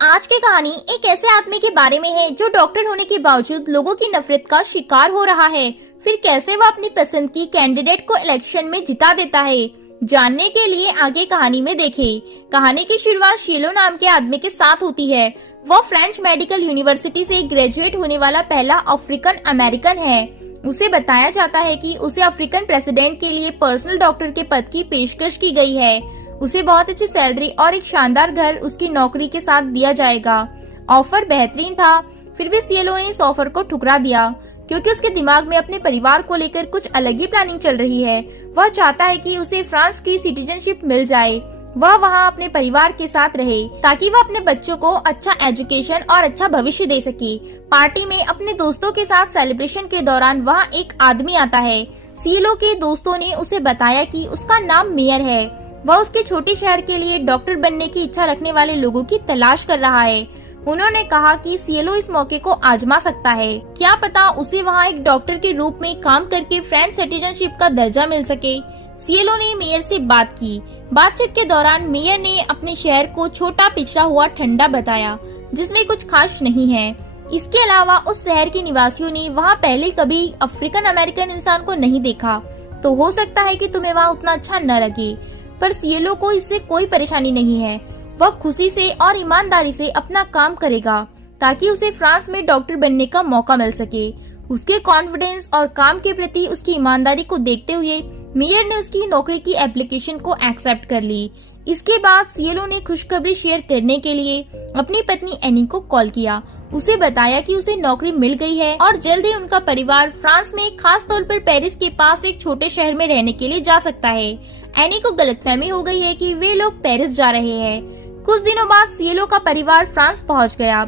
आज की कहानी एक ऐसे आदमी के बारे में है जो डॉक्टर होने के बावजूद लोगों की नफरत का शिकार हो रहा है। फिर कैसे वह अपनी पसंद की कैंडिडेट को इलेक्शन में जिता देता है, जानने के लिए आगे कहानी में देखें। कहानी की शुरुआत शिलो नाम के आदमी के साथ होती है। वह फ्रेंच मेडिकल यूनिवर्सिटी से ग्रेजुएट होने वाला पहला अफ्रीकन अमेरिकन है। उसे बताया जाता है कि उसे अफ्रीकन प्रेसिडेंट के लिए पर्सनल डॉक्टर के पद की पेशकश की गई है। उसे बहुत अच्छी सैलरी और एक शानदार घर उसकी नौकरी के साथ दिया जाएगा। ऑफर बेहतरीन था, फिर भी सिएलो ने इस ऑफर को ठुकरा दिया क्योंकि उसके दिमाग में अपने परिवार को लेकर कुछ अलग ही प्लानिंग चल रही है। वह चाहता है कि उसे फ्रांस की सिटीजनशिप मिल जाए, वह वहां अपने परिवार के साथ रहे ताकि वह अपने बच्चों को अच्छा एजुकेशन और अच्छा भविष्य दे सके। पार्टी में अपने दोस्तों के साथ सेलिब्रेशन के दौरान वहां एक आदमी आता है। सिएलो के दोस्तों ने उसे बताया कि उसका नाम मेयर है। वह उसके छोटे शहर के लिए डॉक्टर बनने की इच्छा रखने वाले लोगों की तलाश कर रहा है। उन्होंने कहा कि सिएलो इस मौके को आजमा सकता है, क्या पता उसे वहां एक डॉक्टर के रूप में काम करके फ्रेंच सिटीजनशिप का दर्जा मिल सके। सिएलो ने मेयर से बात की। बातचीत के दौरान मेयर ने अपने शहर को छोटा, पिछड़ा हुआ, ठंडा बताया जिसमें कुछ खास नहीं है। इसके अलावा उस शहर के निवासियों ने वहाँ पहले कभी अफ्रीकन अमेरिकन इंसान को नहीं देखा, तो हो सकता है कि तुम्हें वहाँ उतना अच्छा न लगे। पर सिएलो को इससे कोई परेशानी नहीं है। वह खुशी से और ईमानदारी से अपना काम करेगा ताकि उसे फ्रांस में डॉक्टर बनने का मौका मिल सके। उसके कॉन्फिडेंस और काम के प्रति उसकी ईमानदारी को देखते हुए मेयर ने उसकी नौकरी की एप्लीकेशन को एक्सेप्ट कर ली। इसके बाद सिएलो ने खुशखबरी शेयर करने के लिए अपनी पत्नी एनी को कॉल किया। उसे बताया कि उसे नौकरी मिल गई है और जल्द ही उनका परिवार फ्रांस में, खास तौर पर पेरिस के पास एक छोटे शहर में रहने के लिए जा सकता है। एनी को गलतफहमी हो गई है कि वे लोग पेरिस जा रहे हैं। कुछ दिनों बाद सिएलो का परिवार फ्रांस पहुंच गया।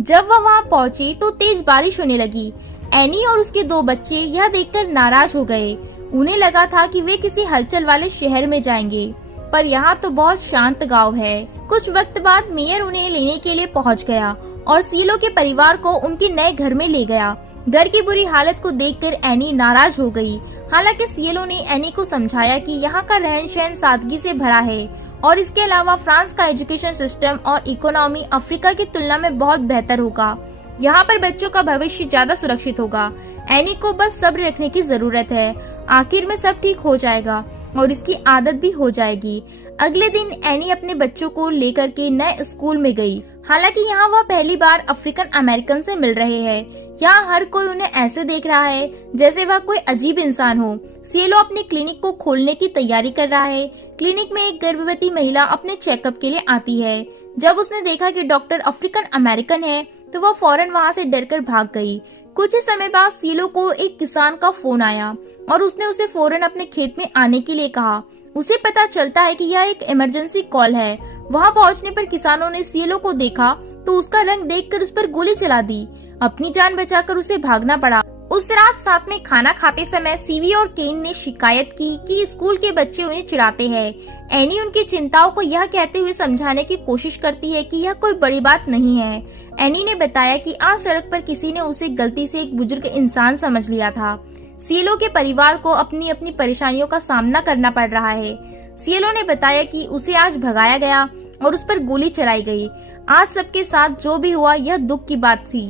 जब वह वहां पहुंची तो तेज बारिश होने लगी। एनी और उसके दो बच्चे यह देखकर नाराज हो गए। उन्हें लगा था कि वे किसी हलचल वाले शहर में जाएंगे, पर यहाँ तो बहुत शांत गांव है। कुछ वक्त बाद मेयर उन्हें लेने के लिए पहुँच गया और सिएलो के परिवार को उनके नए घर में ले गया। घर की बुरी हालत को देखकर एनी नाराज हो गई। हालांकि सिएलो ने एनी को समझाया कि यहाँ का रहन सहन सादगी से भरा है और इसके अलावा फ्रांस का एजुकेशन सिस्टम और इकोनॉमी अफ्रीका की तुलना में बहुत बेहतर होगा। यहाँ पर बच्चों का भविष्य ज्यादा सुरक्षित होगा। एनी को बस सब्र रखने की जरूरत है, आखिर में सब ठीक हो जाएगा और इसकी आदत भी हो जाएगी। अगले दिन एनी अपने बच्चों को लेकर के नए स्कूल में गई। हालांकि यहाँ वह पहली बार अफ्रीकन अमेरिकन से मिल रहे हैं। यहाँ हर कोई उन्हें ऐसे देख रहा है जैसे वह कोई अजीब इंसान हो। सिएलो अपनी क्लिनिक को खोलने की तैयारी कर रहा है। क्लिनिक में एक गर्भवती महिला अपने चेकअप के लिए आती है। जब उसने देखा कि डॉक्टर अफ्रीकन अमेरिकन है तो वह फौरन वहाँ से डरकर भाग गई। कुछ ही समय बाद सिएलो को एक किसान का फोन आया और उसने उसे फौरन अपने खेत में आने के लिए कहा। उसे पता चलता है कि यह एक इमरजेंसी कॉल है। वहां पहुंचने पर किसानों ने सिएलो को देखा तो उसका रंग देखकर उस पर गोली चला दी। अपनी जान बचाकर उसे भागना पड़ा। उस रात साथ में खाना खाते समय सीवी और केन ने शिकायत की कि स्कूल के बच्चे उन्हें चिढ़ाते हैं। एनी उनकी चिंताओं को यह कहते हुए समझाने की कोशिश करती है कि यह कोई बड़ी बात नहीं है। एनी ने बताया कि आज सड़क पर किसी ने उसे गलती से एक बुजुर्ग इंसान समझ लिया था। सिएलो के परिवार को अपनी अपनी परेशानियों का सामना करना पड़ रहा है। सिएलो ने बताया कि उसे आज भगाया गया और उस पर गोली चलाई गई। आज सबके साथ जो भी हुआ यह दुख की बात थी,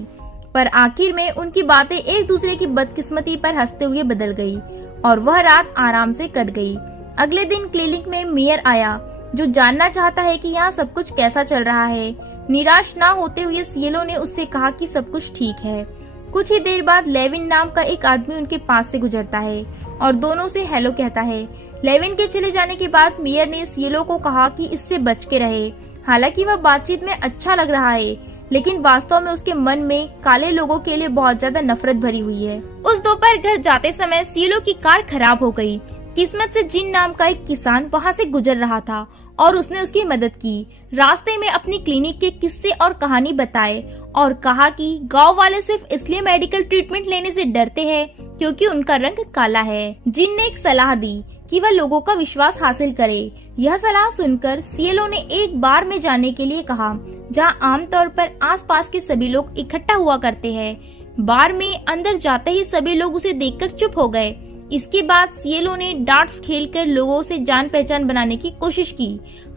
पर आखिर में उनकी बातें एक दूसरे की बदकिस्मती पर हंसते हुए बदल गई और वह रात आराम से कट गई। अगले दिन क्लिनिक में मेयर आया जो जानना चाहता है कि यहाँ सब कुछ कैसा चल रहा है। निराश ना होते हुए सिएलो ने उससे कहा कि सब कुछ ठीक है। कुछ ही देर बाद लेविन नाम का एक आदमी उनके पास से गुजरता है और दोनों से हेलो कहता है। लेविन के चले जाने के बाद मेयर ने सिएलो को कहा कि इससे बच के रहे। हालांकि वह बातचीत में अच्छा लग रहा है, लेकिन वास्तव में उसके मन में काले लोगों के लिए बहुत ज्यादा नफरत भरी हुई है। उस दोपहर घर जाते समय सिएलो की कार खराब हो गई। किस्मत से जिन नाम का एक किसान वहाँ से गुजर रहा था और उसने उसकी मदद की। रास्ते में अपनी क्लिनिक के किस्से और कहानी बताए और कहा कि गांव वाले सिर्फ इसलिए मेडिकल ट्रीटमेंट लेने से डरते हैं क्योंकि उनका रंग काला है। जिन ने एक सलाह दी कि वह लोगों का विश्वास हासिल करे। यह सलाह सुनकर सिएलो ने एक बार में जाने के लिए कहा जहां आमतौर पर आसपास के सभी लोग इकट्ठा हुआ करते हैं। बार में अंदर जाते ही सभी लोग उसे देखकर चुप हो गए। इसके बाद सिएलो ने डार्ट्स खेलकर लोगों से जान पहचान बनाने की कोशिश की।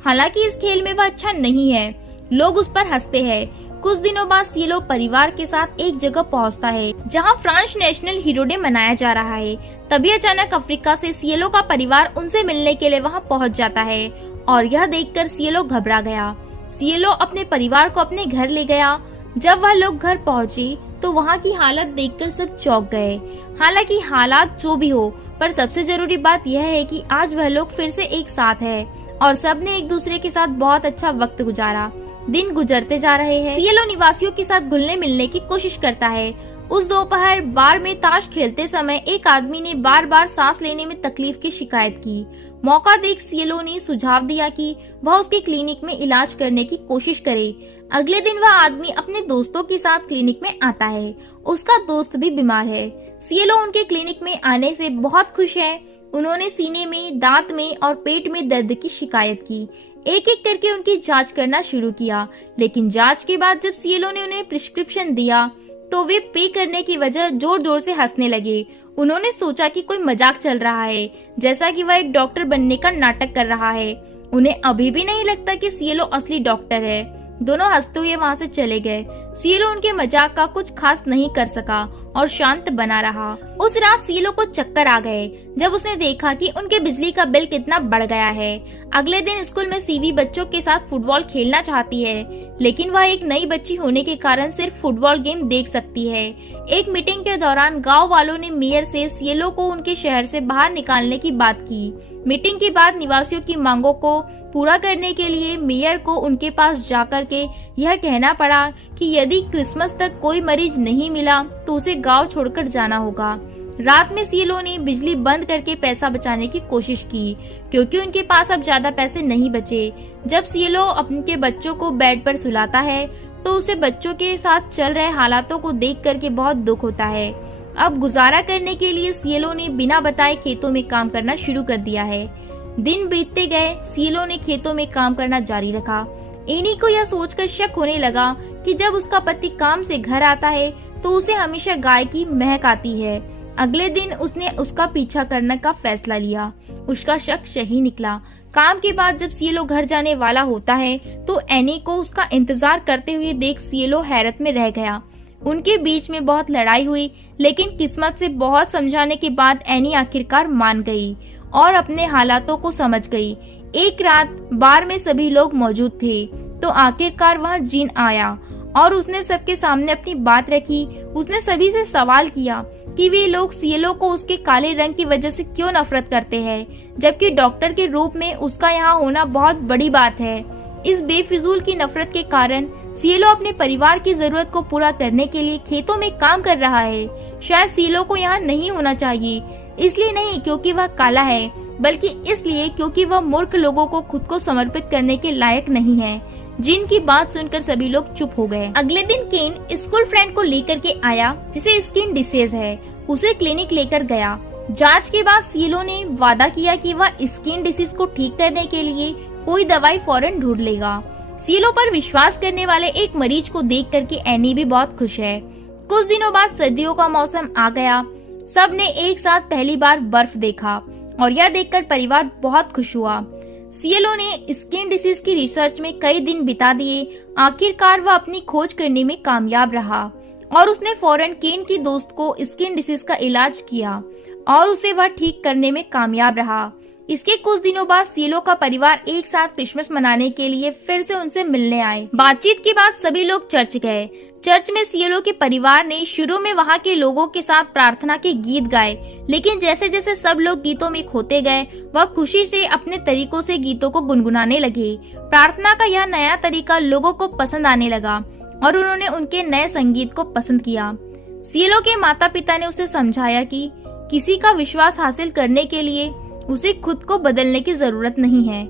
हालांकि इस खेल में वह अच्छा नहीं है। लोग उस पर हंसते हैं। कुछ दिनों बाद सिएलो परिवार के साथ एक जगह पहुंचता है जहां फ्रांस नेशनल हीरो डे मनाया जा रहा है। तभी अचानक अफ्रीका से सिएलो का परिवार उनसे मिलने के लिए वहां पहुंच जाता है और यह देखकर सिएलो घबरा गया। सिएलो अपने परिवार को अपने घर ले गया। जब वह लोग घर पहुंचे तो वहां की हालत देखकर सब चौंक गए। हालांकि हालात जो भी हो, पर सबसे जरूरी बात यह है कि आज वह लोग फिर से एक साथ है और सबने एक दूसरे के साथ बहुत अच्छा वक्त गुजारा। दिन गुजरते जा रहे हैं। सिएलो निवासियों के साथ घुलने मिलने की कोशिश करता है। उस दोपहर बार में ताश खेलते समय एक आदमी ने बार बार सांस लेने में तकलीफ की शिकायत की। मौका देख सिएलो ने सुझाव दिया कि वह उसके क्लिनिक में इलाज करने की कोशिश करे। अगले दिन वह आदमी अपने दोस्तों के साथ क्लिनिक में आता है। उसका दोस्त भी बीमार है। सिएलो उनके क्लिनिक में आने से बहुत खुश है। उन्होंने सीने में, दांत में और पेट में दर्द की शिकायत की। एक एक करके उनकी जांच करना शुरू किया, लेकिन जांच के बाद जब सिएलो ने उन्हें प्रिस्क्रिप्शन दिया तो वे पे करने की वजह जोर जोर से हंसने लगे। उन्होंने सोचा कि कोई मजाक चल रहा है, जैसा कि वह एक डॉक्टर बनने का नाटक कर रहा है। उन्हें अभी भी नहीं लगता कि सिएलो असली डॉक्टर है। दोनों हंसते हुए वहाँ से चले गए। सिएलो उनके मजाक का कुछ खास नहीं कर सका और शांत बना रहा। उस रात सिएलो को चक्कर आ गए जब उसने देखा कि उनके बिजली का बिल कितना बढ़ गया है। अगले दिन स्कूल में सीवी बच्चों के साथ फुटबॉल खेलना चाहती है, लेकिन वह एक नई बच्ची होने के कारण सिर्फ फुटबॉल गेम देख सकती है। एक मीटिंग के दौरान गांव वालों ने मेयर से सिएलो को उनके शहर से बाहर निकालने की बात की। मीटिंग के बाद निवासियों की मांगों को पूरा करने के लिए मेयर को उनके पास जाकर के यह कहना पड़ा कि यदि क्रिसमस तक कोई मरीज नहीं मिला तो उसे गांव छोड़कर जाना होगा। रात में सिएलो ने बिजली बंद करके पैसा बचाने की कोशिश की, क्योंकि उनके पास अब ज्यादा पैसे नहीं बचे। जब सिएलो अपने बच्चों को बेड पर सुलाता है तो उसे बच्चों के साथ चल रहे हालातों को देख करके बहुत दुख होता है। अब गुजारा करने के लिए सिएलो ने बिना बताए खेतों में काम करना शुरू कर दिया है। दिन बीतते गए, सिएलो ने खेतों में काम करना जारी रखा। एनी को यह सोचकर शक होने लगा कि जब उसका पति काम से घर आता है तो उसे हमेशा गाय की महक आती है। अगले दिन उसने उसका पीछा करने का फैसला लिया। उसका शक सही निकला। काम के बाद जब सिएलो घर जाने वाला होता है तो एनी को उसका इंतजार करते हुए देख सिएलो हैरत में रह गया। उनके बीच में बहुत लड़ाई हुई, लेकिन किस्मत से बहुत समझाने के बाद एनी आखिरकार मान गई और अपने हालातों को समझ गई। एक रात बार में सभी लोग मौजूद थे तो आखिरकार वहाँ जिन आया और उसने सबके सामने अपनी बात रखी। उसने सभी से सवाल किया कि वे लोग सिएलो को उसके काले रंग की वजह से क्यों नफरत करते हैं, जबकि डॉक्टर के रूप में उसका यहाँ होना बहुत बड़ी बात है। इस बेफिजूल की नफरत के कारण सिएलो अपने परिवार की जरूरत को पूरा करने के लिए खेतों में काम कर रहा है। शायद सिएलो को यहाँ नहीं होना चाहिए, इसलिए नहीं क्योंकि वह काला है, बल्कि इसलिए क्योंकि वह मूर्ख लोगों को खुद को समर्पित करने के लायक नहीं है। जिन की बात सुनकर सभी लोग चुप हो गए। अगले दिन केन स्कूल फ्रेंड को लेकर के आया जिसे स्किन डिसीज है। उसे क्लिनिक लेकर गया। जांच के बाद सिएलो ने वादा किया कि वह स्किन डिसीज को ठीक करने के लिए कोई दवाई फौरन ढूंढ लेगा। सिएलो पर विश्वास करने वाले एक मरीज को देख करके एनी भी बहुत खुश है। कुछ दिनों बाद सर्दियों का मौसम आ गया। सब ने एक साथ पहली बार बर्फ देखा और यह देखकर परिवार बहुत खुश हुआ। सिएलो ने स्किन डिसीज की रिसर्च में कई दिन बिता दिए। आखिरकार वह अपनी खोज करने में कामयाब रहा और उसने फौरन केन की दोस्त को स्किन डिसीज का इलाज किया और उसे वह ठीक करने में कामयाब रहा। इसके कुछ दिनों बाद सिएलो का परिवार एक साथ क्रिसमस मनाने के लिए फिर से उनसे मिलने आए। बातचीत के बाद सभी लोग चर्च गए। चर्च में सिएलो के परिवार ने शुरू में वहाँ के लोगों के साथ प्रार्थना के गीत गाए, लेकिन जैसे जैसे सब लोग गीतों में खोते गए, वह खुशी से अपने तरीकों से गीतों को गुनगुनाने लगे। प्रार्थना का यह नया तरीका लोगों को पसंद आने लगा और उन्होंने उनके नए संगीत को पसंद किया। सिएलो के माता पिता ने उसे समझाया कि किसी का विश्वास हासिल करने के लिए उसे खुद को बदलने की जरूरत नहीं है।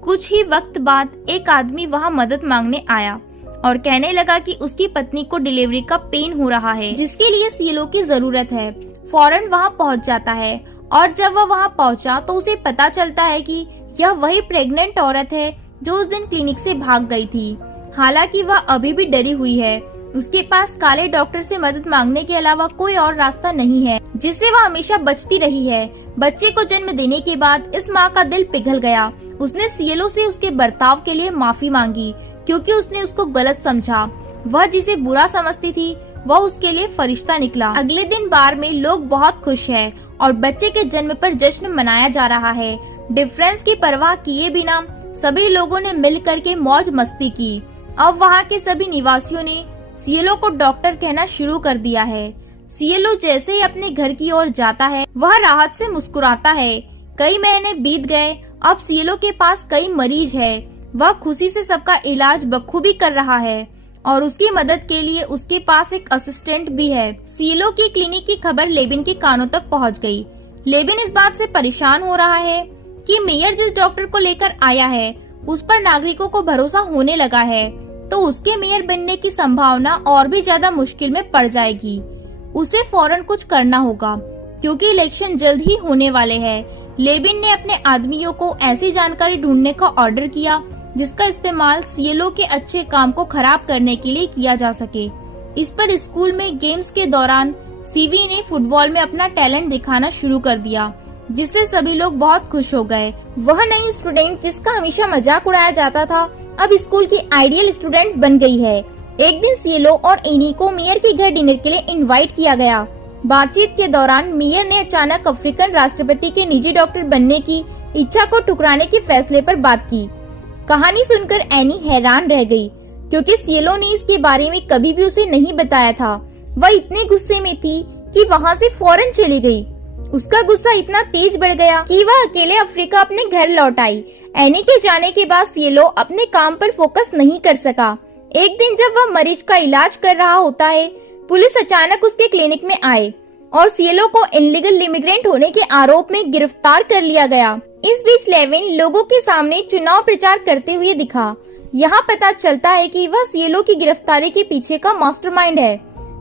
कुछ ही वक्त बाद एक आदमी वहाँ मदद मांगने आया और कहने लगा कि उसकी पत्नी को डिलीवरी का पेन हो रहा है, जिसके लिए सिएलो की जरूरत है। फौरन वहाँ पहुँच जाता है और जब वह वहाँ पहुँचा तो उसे पता चलता है कि यह वही प्रेग्नेंट औरत है जो उस दिन क्लिनिक से भाग गई थी। हालांकि वह अभी भी डरी हुई है। उसके पास काले डॉक्टर से मदद मांगने के अलावा कोई और रास्ता नहीं है जिससे वह हमेशा बचती रही है। बच्चे को जन्म देने के बाद इस माँ का दिल पिघल गया। उसने सिएलो से उसके बर्ताव के लिए माफी मांगी, क्योंकि उसने उसको गलत समझा। वह जिसे बुरा समझती थी वह उसके लिए फरिश्ता निकला। अगले दिन बार में लोग बहुत खुश हैं और बच्चे के जन्म पर जश्न मनाया जा रहा है। डिफरेंस की परवाह किए बिना सभी लोगों ने मिल करके मौज मस्ती की। अब वहाँ के सभी निवासियों ने सिएलो को डॉक्टर कहना शुरू कर दिया है। सिएलो जैसे ही अपने घर की ओर जाता है वह राहत से मुस्कुराता है। कई महीने बीत गए, अब सिएलो के पास कई मरीज है। वह खुशी से सबका इलाज बखूबी कर रहा है और उसकी मदद के लिए उसके पास एक असिस्टेंट भी है। सिएलो की क्लिनिक की खबर लेविन के कानों तक पहुंच गई। लेविन इस बात से परेशान हो रहा है कि मेयर जिस डॉक्टर को लेकर आया है उस पर नागरिकों को भरोसा होने लगा है, तो उसके मेयर बनने की संभावना और भी ज्यादा मुश्किल में पड़ जाएगी। उसे फौरन कुछ करना होगा क्योंकि इलेक्शन जल्द ही होने वाले हैं। लेविन ने अपने आदमियों को ऐसी जानकारी ढूंढने का ऑर्डर किया जिसका इस्तेमाल सिएलो के अच्छे काम को खराब करने के लिए किया जा सके। इस पर स्कूल में गेम्स के दौरान सीवी ने फुटबॉल में अपना टैलेंट दिखाना शुरू कर दिया, जिससे सभी लोग बहुत खुश हो गए। वह नई स्टूडेंट जिसका हमेशा मजाक उड़ाया जाता था अब स्कूल की आइडियल स्टूडेंट बन गई है। एक दिन सिएलो और एनी को मेयर के घर डिनर के लिए इनवाइट किया गया। बातचीत के दौरान मेयर ने अचानक अफ्रीकन राष्ट्रपति के निजी डॉक्टर बनने की इच्छा को ठुकराने के फैसले पर बात की। कहानी सुनकर एनी हैरान रह गई क्योंकि सिएलो ने इसके बारे में कभी भी उसे नहीं बताया था। वह इतने गुस्से में थी कि वहाँ से फौरन चली गई। उसका गुस्सा इतना तेज बढ़ गया कि वह अकेले अफ्रीका अपने घर लौट आई। एनी के जाने के बाद सिएलो अपने काम पर फोकस नहीं कर सका। एक दिन जब वह मरीज का इलाज कर रहा होता है, पुलिस अचानक उसके क्लिनिक में आए और सिएलो को इनलीगल इमिग्रेंट होने के आरोप में गिरफ्तार कर लिया गया। इस बीच लेविन लोगों के सामने चुनाव प्रचार करते हुए दिखा। यहाँ पता चलता है कि वह सिएलो की गिरफ्तारी के पीछे का मास्टरमाइंड है।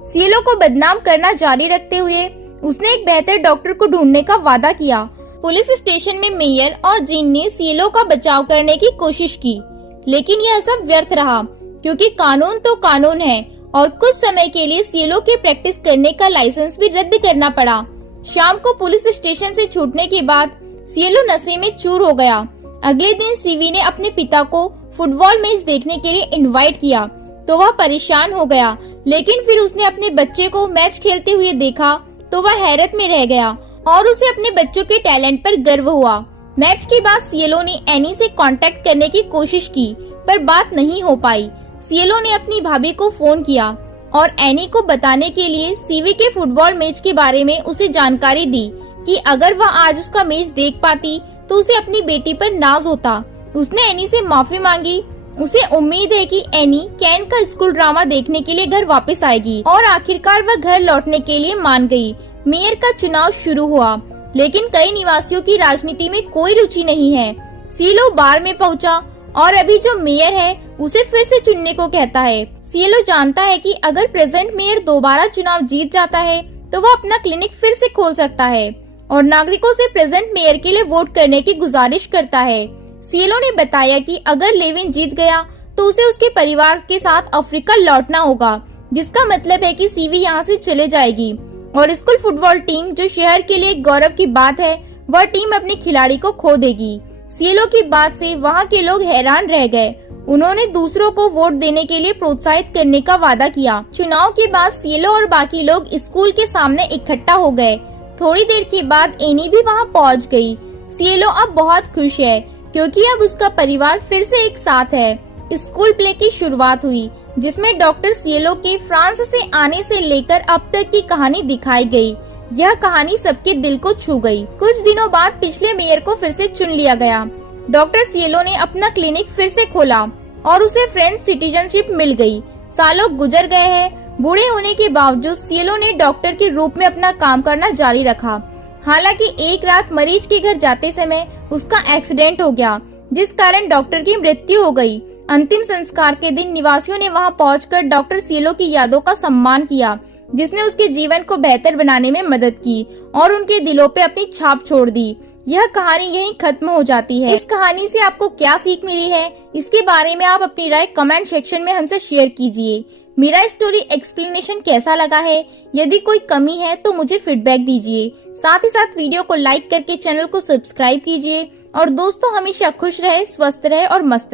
सिएलो को बदनाम करना जारी रखते हुए उसने एक बेहतर डॉक्टर को ढूंढने का वादा किया। पुलिस स्टेशन में मेयर और जीन ने सिएलो का बचाव करने की कोशिश की, लेकिन यह सब व्यर्थ रहा क्योंकि कानून तो कानून है और कुछ समय के लिए सिएलो के प्रैक्टिस करने का लाइसेंस भी रद्द करना पड़ा। शाम को पुलिस स्टेशन से छूटने के बाद सिएलो नशे में चूर हो गया। अगले दिन सीवी ने अपने पिता को फुटबॉल मैच देखने के लिए इनवाइट किया तो वह परेशान हो गया, लेकिन फिर उसने अपने बच्चे को मैच खेलते हुए देखा तो वह हैरत में रह गया और उसे अपने बच्चों के टैलेंट पर गर्व हुआ। मैच के बाद सिएलो ने एनी से कांटेक्ट करने की कोशिश की पर बात नहीं हो पाई। सिएलो ने अपनी भाभी को फोन किया और एनी को बताने के लिए सीवी के फुटबॉल मैच के बारे में उसे जानकारी दी कि अगर वह आज उसका मैच देख पाती तो उसे अपनी बेटी पर नाज होता। उसने एनी से माफी मांगी। उसे उम्मीद है कि एनी कैन का स्कूल ड्रामा देखने के लिए घर वापस आएगी और आखिरकार वह घर लौटने के लिए मान गई। मेयर का चुनाव शुरू हुआ, लेकिन कई निवासियों की राजनीति में कोई रुचि नहीं है। सिएलो बार में पहुंचा और अभी जो मेयर है उसे फिर से चुनने को कहता है। सिएलो जानता है कि अगर प्रेजेंट मेयर दोबारा चुनाव जीत जाता है तो वह अपना क्लिनिक फिर से खोल सकता है और नागरिकों से प्रेजेंट मेयर के लिए वोट करने की गुजारिश करता है। सिएलो ने बताया कि अगर लेविन जीत गया तो उसे उसके परिवार के साथ अफ्रीका लौटना होगा, जिसका मतलब है कि सीवी यहाँ से चले जाएगी और स्कूल फुटबॉल टीम जो शहर के लिए गौरव की बात है वह टीम अपने खिलाड़ी को खो देगी। सिएलो की बात से वहाँ के लोग हैरान रह गए। उन्होंने दूसरों को वोट देने के लिए प्रोत्साहित करने का वादा किया। चुनाव के बाद सिएलो और बाकी लोग स्कूल के सामने इकट्ठा हो गए। थोड़ी देर के बाद एनी भी वहाँ पहुँच गई। सिएलो अब बहुत खुश है क्योंकि अब उसका परिवार फिर से एक साथ है। स्कूल प्ले की शुरुआत हुई जिसमें डॉक्टर सिएलो के फ्रांस से आने से लेकर अब तक की कहानी दिखाई गई। यह कहानी सबके दिल को छू गई। कुछ दिनों बाद पिछले मेयर को फिर से चुन लिया गया। डॉक्टर सिएलो ने अपना क्लिनिक फिर से खोला और उसे फ्रेंच सिटीजनशिप मिल गई। सालों गुजर गए हैं, बूढ़े होने के बावजूद सिएलो ने डॉक्टर के रूप में अपना काम करना जारी रखा। हालांकि एक रात मरीज के घर जाते समय उसका एक्सीडेंट हो गया, जिस कारण डॉक्टर की मृत्यु हो गई। अंतिम संस्कार के दिन निवासियों ने वहां पहुंचकर डॉक्टर सिएलो की यादों का सम्मान किया, जिसने उसके जीवन को बेहतर बनाने में मदद की और उनके दिलों पे अपनी छाप छोड़ दी। यह कहानी यहीं खत्म हो जाती है। इस कहानी से आपको क्या सीख मिली है, इसके बारे में आप अपनी राय कमेंट सेक्शन में हमसे शेयर कीजिए। मेरा स्टोरी एक्सप्लेनेशन कैसा लगा है, यदि कोई कमी है तो मुझे फीडबैक दीजिए। साथ ही साथ वीडियो को लाइक करके चैनल को सब्सक्राइब कीजिए और दोस्तों हमेशा खुश रहे, स्वस्थ रहे और मस्त रहे।